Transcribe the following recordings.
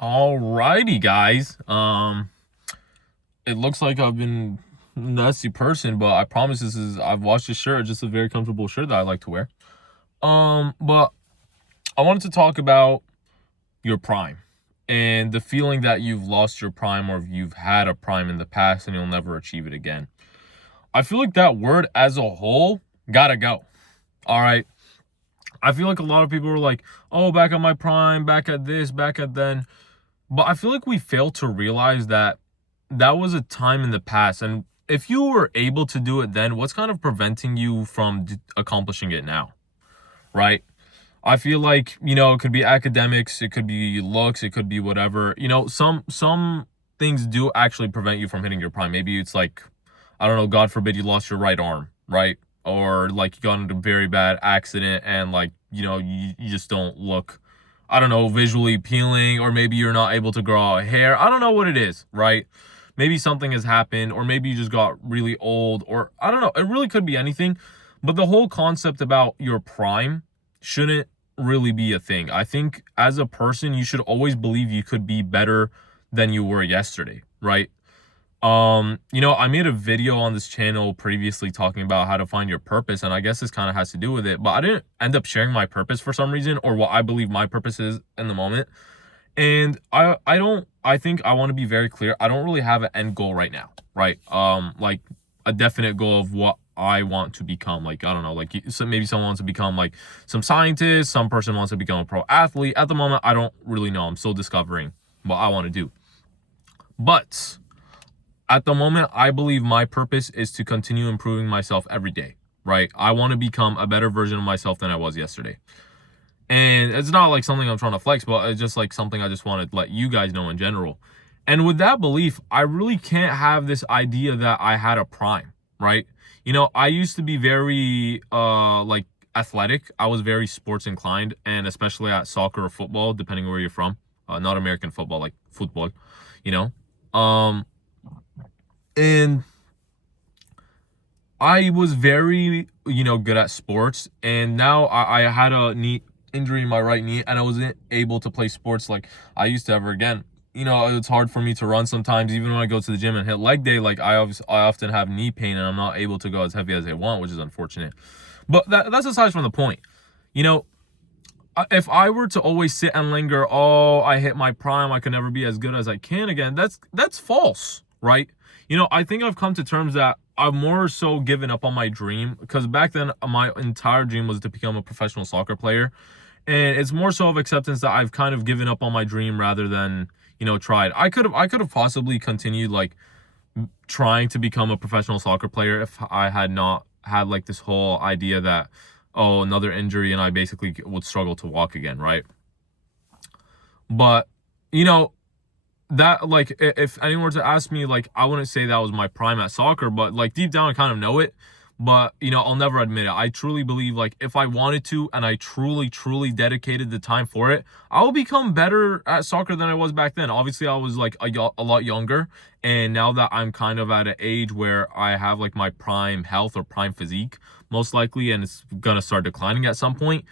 Alrighty, guys. It looks like I've been a nasty person, but I promise I've washed this shirt. It's just a very comfortable shirt that I like to wear. But I wanted to talk about your prime and the feeling that you've lost your prime or you've had a prime in the past and you'll never achieve it again. I feel like that word as a whole gotta go. All right. I feel like a lot of people are like, oh, back at my prime, back at this, back at then. But I feel like we fail to realize that that was a time in the past. And if you were able to do it then, what's kind of preventing you from accomplishing it now? Right? I feel like, it could be academics, it could be looks, it could be whatever. Some things do actually prevent you from hitting your prime. Maybe it's like, I don't know, God forbid you lost your right arm, right? Or like you got into a very bad accident and like, you just don't look, I don't know, visually appealing, or maybe you're not able to grow out hair. I don't know what it is, right? Maybe something has happened, or maybe you just got really old, or I don't know. It really could be anything. But the whole concept about your prime shouldn't really be a thing. I think as a person, you should always believe you could be better than you were yesterday, right? I made a video on this channel previously talking about how to find your purpose, and I guess this kind of has to do with it, but I didn't end up sharing my purpose for some reason, or what I believe my purpose is in the moment. And I think I want to be very clear. I don't really have an end goal right now, right? Like a definite goal of what I want to become. Like, I don't know, like so maybe someone wants to become like some scientist, some person wants to become a pro athlete. At the moment, I don't really know. I'm still discovering what I want to do. But at the moment, I believe my purpose is to continue improving myself every day, right? I want to become a better version of myself than I was yesterday. And it's not like something I'm trying to flex, but it's just like something I just want to let you guys know in general. And with that belief, I really can't have this idea that I had a prime, right? I used to be very like athletic. I was very sports inclined, and especially at soccer or football, depending where you're from. Not American football, like football, you know. Um and I was very, good at sports, and now I had a knee injury in my right knee, and I wasn't able to play sports like I used to ever again. It's hard for me to run sometimes, even when I go to the gym and hit leg day. Like I often have knee pain, and I'm not able to go as heavy as I want, which is unfortunate. But that's aside from the point. You know, if I were to always sit and linger, oh, I hit my prime, I could never be as good as I can again. That's false, right? I think I've come to terms that I've more so given up on my dream, because back then my entire dream was to become a professional soccer player. And it's more so of acceptance that I've kind of given up on my dream rather than, tried. I could have possibly continued like trying to become a professional soccer player if I had not had like this whole idea that, oh, another injury and I basically would struggle to walk again, right? But, you know, that like if anyone were to ask me, like I wouldn't say that was my prime at soccer, but like deep down I kind of know it. But I'll never admit it. I truly believe, like, if I wanted to and I truly dedicated the time for it, I will become better at soccer than I was back then. Obviously I was like a lot younger, and now that I'm kind of at an age where I have like my prime health or prime physique most likely, and it's gonna start declining at some point,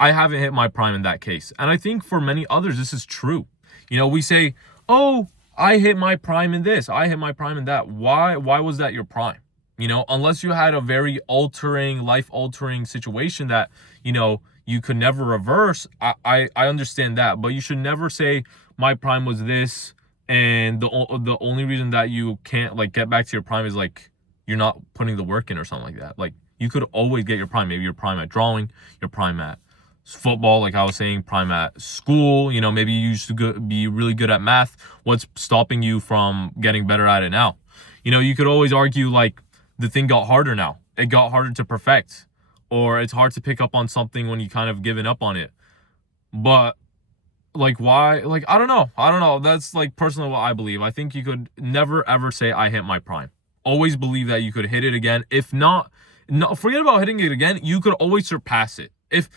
I haven't hit my prime in that case. And I think for many others this is true. We say, oh, I hit my prime in this, I hit my prime in that. Why was that your prime? Unless you had a very life altering situation that, you could never reverse. I understand that, but you should never say my prime was this, and the only reason that you can't like get back to your prime is like you're not putting the work in or something like that. Like, you could always get your prime. Maybe your prime at drawing, your prime at football, like I was saying, prime at school. Maybe you used to be really good at math. What's stopping you from getting better at it now? You could always argue like the thing got harder now. It got harder to perfect, or it's hard to pick up on something when you kind of given up on it. But like, why? Like, I don't know. That's like personally what I believe. I think you could never ever say I hit my prime. Always believe that you could hit it again. If not, no, forget about hitting it again. You could always surpass it. If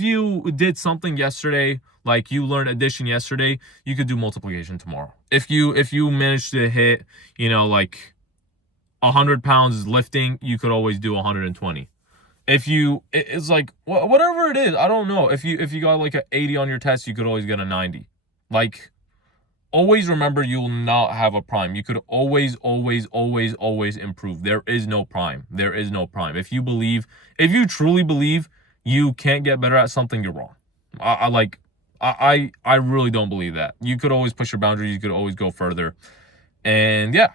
you did something yesterday, like you learned addition yesterday, you could do multiplication tomorrow. If you managed to hit, like 100 pounds lifting, you could always do 120. It's like whatever it is, I don't know. If you got like an 80 on your test, you could always get a 90. Like, always remember you'll not have a prime. You could always improve. There is no prime. There is no prime. If you truly believe you can't get better at something, you're wrong. I really don't believe that. You could always push your boundaries. You could always go further. And yeah,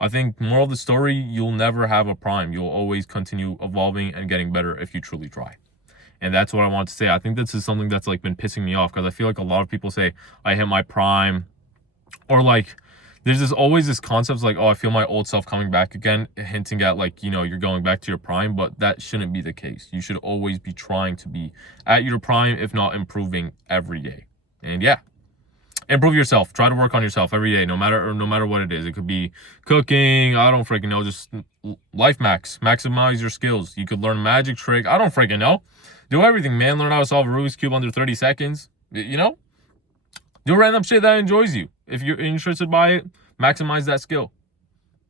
I think moral of the story, you'll never have a prime. You'll always continue evolving and getting better if you truly try. And that's what I want to say. I think this is something that's like been pissing me off, because I feel like a lot of people say I hit my prime, or like there's always this concept like, oh, I feel my old self coming back again, hinting at like, you know, you're going back to your prime. But that shouldn't be the case. You should always be trying to be at your prime, if not improving every day. And yeah, improve yourself. Try to work on yourself every day, no matter what it is. It could be cooking, I don't freaking know, just life maximize your skills. You could learn a magic trick, I don't freaking know. Do everything, man. Learn how to solve a Rubik's Cube under 30 seconds. You know? Do random shit that enjoys you. If you're interested by it, maximize that skill.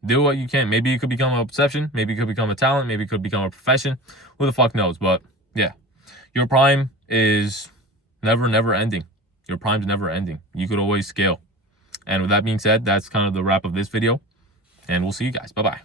Do what you can. Maybe it could become an obsession. Maybe it could become a talent. Maybe it could become a profession. Who the fuck knows? But yeah, your prime is never ending. Your prime's never ending. You could always scale. And with that being said, that's kind of the wrap of this video. And we'll see you guys. Bye-bye.